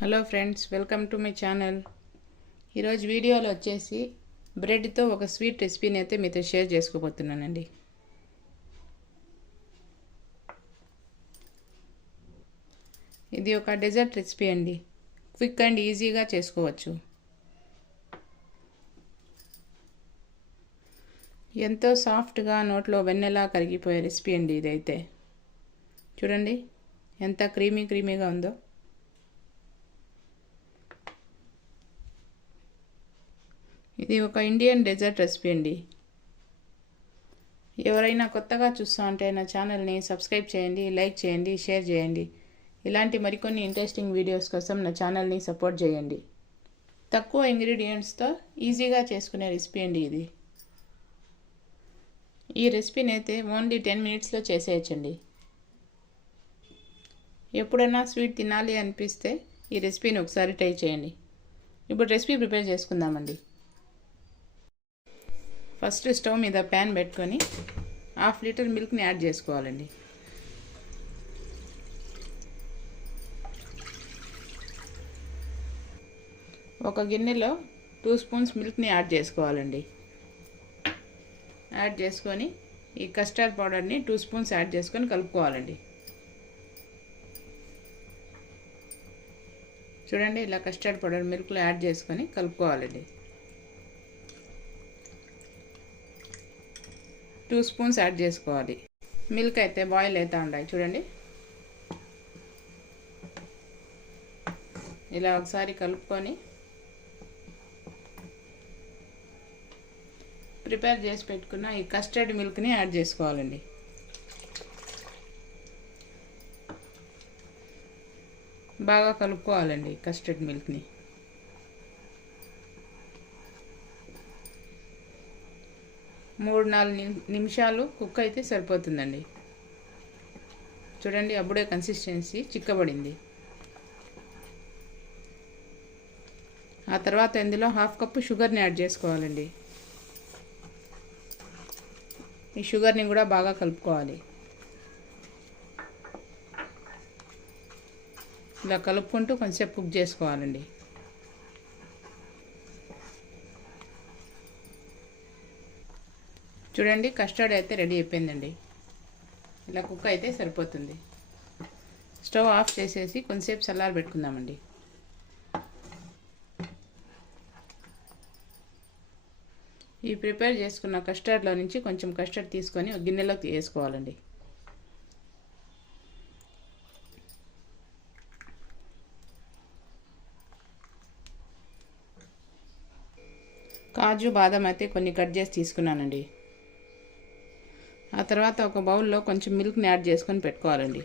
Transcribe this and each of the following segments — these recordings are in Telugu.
Hello friends, welcome to my channel. ఈరోజు వీడియోలో వచ్చేసి బ్రెడ్తో ఒక స్వీట్ రెసిపీని అయితే మీతో షేర్ చేసుకోబోతున్నానండి. ఇది ఒక డెజర్ట్ రెసిపీ అండి. క్విక్ అండ్ ఈజీగా చేసుకోవచ్చు. ఎంతో సాఫ్ట్గా నోట్లో వెన్నెలా కరిగిపోయే రెసిపీ అండి ఇదైతే. చూడండి ఎంత క్రీమీగా ఉందో. ఇది ఒక ఇండియన్ డెజర్ట్ రెసిపీ అండి. ఎవరైనా కొత్తగా చూస్తూ ఉంటే నా ఛానల్ని సబ్స్క్రైబ్ చేయండి, లైక్ చేయండి, షేర్ చేయండి. ఇలాంటి మరికొన్ని ఇంట్రెస్టింగ్ వీడియోస్ కోసం నా ఛానల్ని సపోర్ట్ చేయండి. తక్కువ ఇంగ్రీడియంట్స్తో ఈజీగా చేసుకునే రెసిపీ అండి ఇది. ఈ రెసిపీని అయితే ఓన్లీ 10 మినిట్స్లో చేసేయచ్చండి. ఎప్పుడైనా స్వీట్ తినాలి అనిపిస్తే ఈ రెసిపీని ఒకసారి ట్రై చేయండి. ఇప్పుడు రెసిపీ ప్రిపేర్ చేసుకుందామండి. ఫస్ట్ స్టవ్ మీద ప్యాన్ పెట్టుకొని 1/2 లీటర్ మిల్క్ని యాడ్ చేసుకోవాలండి. ఒక గిన్నెలో 2 స్పూన్స్ మిల్క్ని యాడ్ చేసుకోవాలండి. యాడ్ చేసుకొని ఈ కస్టర్డ్ పౌడర్ని 2 స్పూన్స్ యాడ్ చేసుకొని కలుపుకోవాలండి. చూడండి, ఇలా కస్టర్డ్ పౌడర్ మిల్క్లో యాడ్ చేసుకొని కలుపుకోవాలండి. 2 స్పూన్స్ యాడ్ చేసుకోవాలి. మిల్క్ అయితే బాయిల్ అవుతూ ఉంటాయి. చూడండి, ఇలా ఒకసారి కలుపుకొని ప్రిపేర్ చేసి పెట్టుకున్న ఈ కస్టర్డ్ మిల్క్ని యాడ్ చేసుకోవాలండి. బాగా కలుపుకోవాలండి కస్టర్డ్ మిల్క్ని. 3-4 నిమిషాలు కుక్ అయితే సరిపోతుందండి. చూడండి, అప్పుడే కన్సిస్టెన్సీ చిక్కబడింది. ఆ తర్వాత ఇందులో 1/2 కప్పు షుగర్ని యాడ్ చేసుకోవాలండి. ఈ షుగర్ని కూడా బాగా కలుపుకోవాలి. ఇలా కలుపుకుంటూ కొంచెంసేపు కుక్ చేసుకోవాలండి. చూడండి, కస్టర్డ్ అయితే రెడీ అయిపోయిందండి. ఇలా కుక్ అయితే సరిపోతుంది. స్టవ్ ఆఫ్ చేసేసి కొంచెంసేపు చల్లారి పెట్టుకుందామండి. ఈ ప్రిపేర్ చేసుకున్న కస్టర్డ్లో నుంచి కొంచెం కస్టర్డ్ తీసుకొని ఒక గిన్నెలోకి వేసుకోవాలండి. కాజు బాదం అయితే కొన్ని కట్ చేసి తీసుకున్నానండి. ఆ తర్వాత ఒక బౌల్లో కొంచెం మిల్క్ని యాడ్ చేసుకొని పెట్టుకోవాలండి.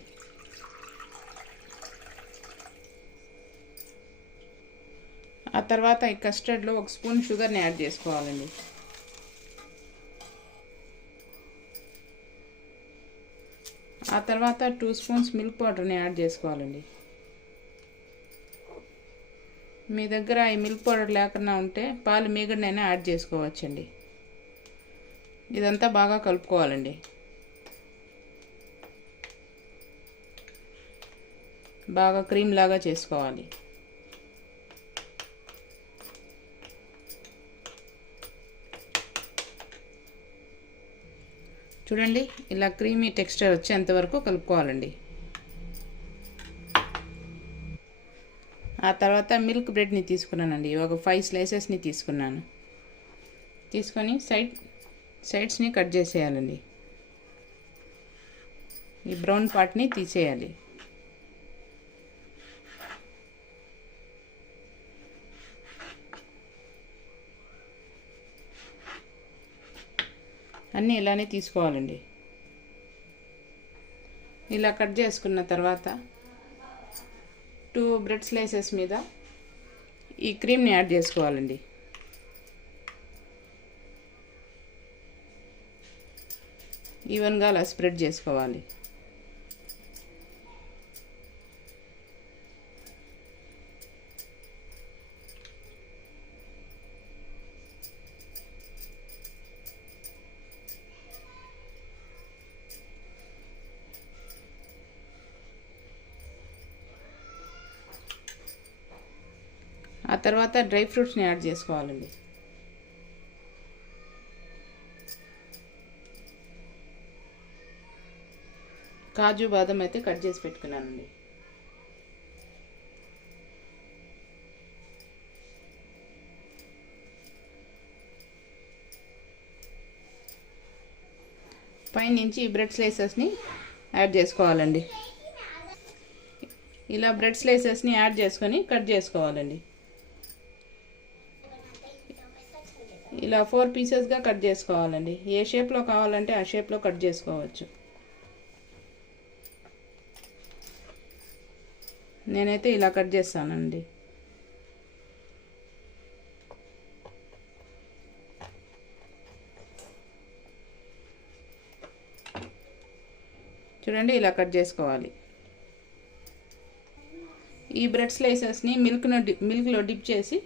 ఆ తర్వాత ఈ కస్టర్డ్లో 1 స్పూన్ షుగర్ని యాడ్ చేసుకోవాలండి. ఆ తర్వాత 2 స్పూన్స్ మిల్క్ పౌడర్ని యాడ్ చేసుకోవాలండి. మీ దగ్గర ఈ మిల్క్ పౌడర్ లేకుండా ఉంటే పాలు మీగడనైనా యాడ్ చేసుకోవచ్చండి. ఇదంతా బాగా కలుపుకోవాలండి. బాగా క్రీమ్ లాగా చేసుకోవాలి. చూడండి, ఇలా క్రీమీ టెక్స్చర్ వచ్చేంత వరకు కలుపుకోవాలండి. ఆ తర్వాత మిల్క్ బ్రెడ్ని తీసుకున్నానండి. ఒక 5 స్లైసెస్ని తీసుకున్నాను. తీసుకొని సైడ్స్ని కట్ చేసేయాలండి. ఈ బ్రౌన్ పార్ట్ని తీసేయాలి. అన్నీ ఇలానే తీసుకోవాలండి. ఇలా కట్ చేసుకున్న తర్వాత 2 బ్రెడ్ స్లైసెస్ మీద ఈ క్రీమ్ని యాడ్ చేసుకోవాలండి. ఈవెన్గా అలా స్ప్రెడ్ చేసుకోవాలి. ఆ తర్వాత డ్రై ఫ్రూట్స్ని యాడ్ చేసుకోవాలండి. కాజు బాదం అయితే కట్ చేసి పెట్టుకున్నానండి. పైనుంచి బ్రెడ్ స్లైసెస్ని యాడ్ చేసుకోవాలండి. ఇలా బ్రెడ్ స్లైసెస్ని యాడ్ చేసుకొని కట్ చేసుకోవాలండి. ఇలా 4 పీసెస్గా కట్ చేసుకోవాలండి. ఏ షేప్లో కావాలంటే ఆ షేప్లో కట్ చేసుకోవచ్చు. నేనైతే ఇలా కట్ చేస్తానండి. చూడండి, ఇలా కట్ చేసుకోవాలి. ఈ బ్రెడ్ స్లైసెస్ని మిల్క్లో డిప్ చేసి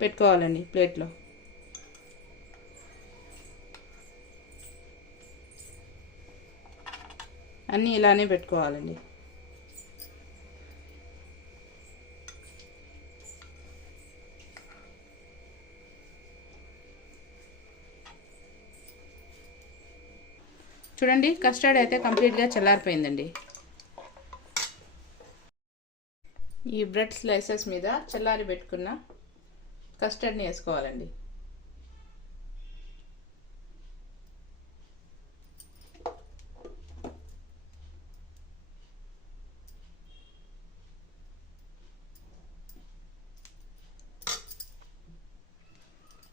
పెట్టుకోవాలండి ప్లేట్లో. అన్నీ ఇలానే పెట్టుకోవాలండి. చూడండి, కస్టర్డ్ అయితే కంప్లీట్గా చల్లారిపోయిందండి. ఈ బ్రెడ్ స్లైసెస్ మీద చల్లారి పెట్టుకున్న కస్టర్డ్ని వేసుకోవాలండి.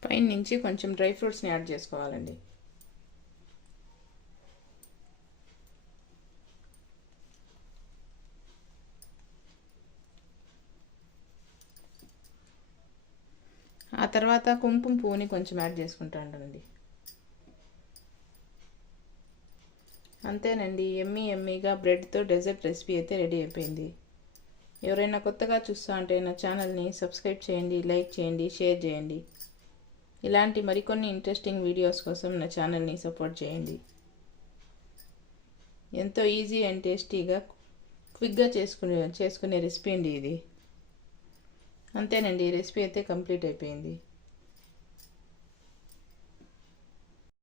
పైన నుంచి కొంచెం డ్రై ఫ్రూట్స్ని యాడ్ చేసుకోవాలండి. ఆ తర్వాత కుంకుమ పువ్వుని కొంచెం యాడ్ చేసుకుంటానండి. అంతేనండి, ఎమ్మీగా బ్రెడ్తో డెజర్ట్ రెసిపీ అయితే రెడీ అయిపోయింది. ఎవరైనా కొత్తగా చూస్తా అంటే నా ఛానల్ని సబ్స్క్రైబ్ చేయండి, లైక్ చేయండి, షేర్ చేయండి. ఇలాంటి మరికొన్ని ఇంట్రెస్టింగ్ వీడియోస్ కోసం నా ఛానల్ని సపోర్ట్ చేయండి. ఎంతో ఈజీ అండ్ టేస్టీగా క్విక్గా చేసుకునే రెసిపీ అండి ఇది. అంతేనండి, ఈ రెసిపీ అయితే కంప్లీట్ అయిపోయింది.